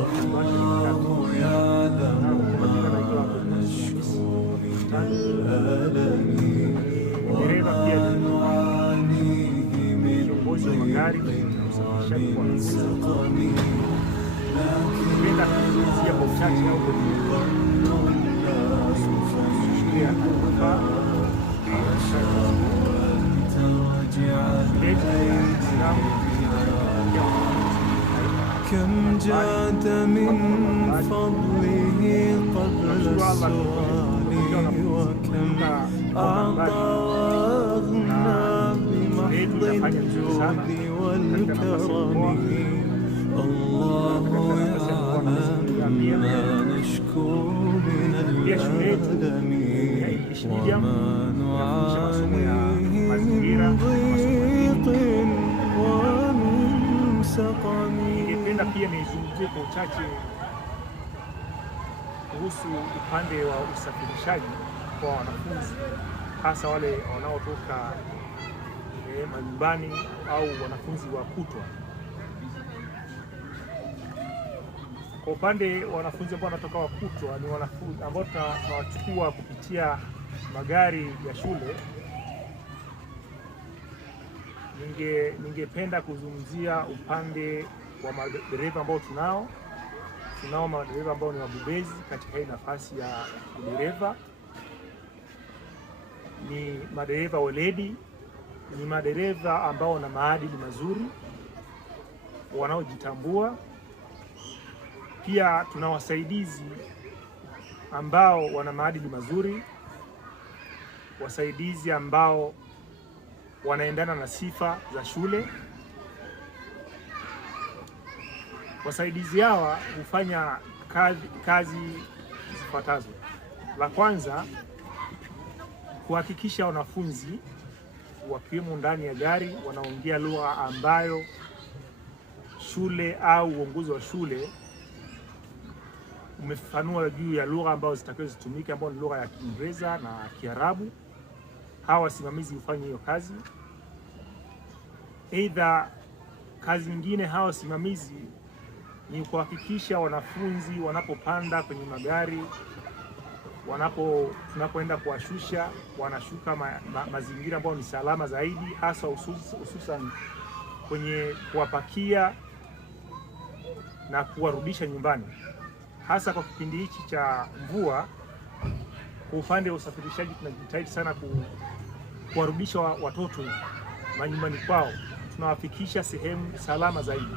الله يعلم ما نشكو من الألم وما نعانيه من ضيق ومن سقم لكن الناس فاشكوك عسى أن ترجع الأيام كم جاد من فضله قبل السؤال وكم أعطى وأغنى بمحض الجود والكرم الله يعلم ما نشكو من الألم وما نعانيه من ضيق ومن سقم. Ningependa pia nizungumzie kwa uchache kuhusu upande wa usafirishaji kwa wanafunzi, hasa wale wanaotoka manyumbani au wanafunzi wa kutwa. Kwa upande wa wanafunzi ambao wanatoka wa kutwa, ni wanafunzi ambao tunawachukua kupitia magari ya shule. Ningependa kuzungumzia upande wa madereva ambao tunao madereva ambao ni wabobezi katika hii nafasi ya udereva. Ni madereva weledi, ni madereva ambao wana maadili mazuri, wanaojitambua. Pia tuna wasaidizi ambao wana maadili mazuri, wasaidizi ambao wanaendana na sifa za shule. Wasaidizi hawa hufanya kazi zifuatazo. La kwanza, kuhakikisha wanafunzi wakiwemo ndani ya gari wanaongea lugha ambayo shule au uongozi wa shule umefafanua juu ya lugha ambazo zitakazotumika, ambayo ni lugha ya Kiingereza na Kiarabu. Hawa wasimamizi hufanya hiyo kazi. Aidha, kazi nyingine hawa wasimamizi ni kuhakikisha wanafunzi wanapopanda kwenye magari, tunapoenda kuwashusha, wanashuka mazingira ambayo ni salama zaidi, hasa hususan kwenye kuwapakia na kuwarudisha nyumbani, hasa kwa kipindi hichi cha mvua. Kwa upande wa usafirishaji tunajitahidi sana kuwarudisha watoto manyumbani kwao, tunawafikisha sehemu salama zaidi.